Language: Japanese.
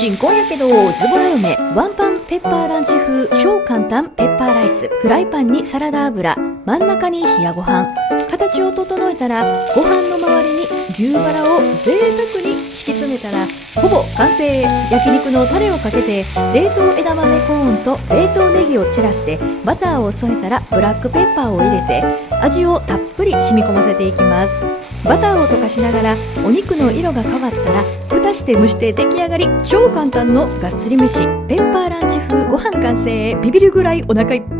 新婚やけどズボラ嫁ワンパンペッパーランチ風超簡単ペッパーライス。フライパンにサラダ油、真ん中に冷やご飯。形を整えたらご飯の周りに牛バラを贅沢に敷き詰めたらほぼ完成。焼肉のタレをかけて冷凍枝豆コーンと冷凍ネギを散らしてバターを添えたらブラックペッパーを入れて味をたっぷり染み込ませていきます。バターを溶かしながらお肉の色が変わったら蓋して蒸して出来上がり。超簡単のがっつり飯ペッパーランチ風ご飯完成。ビビるぐらいお腹いっぱい。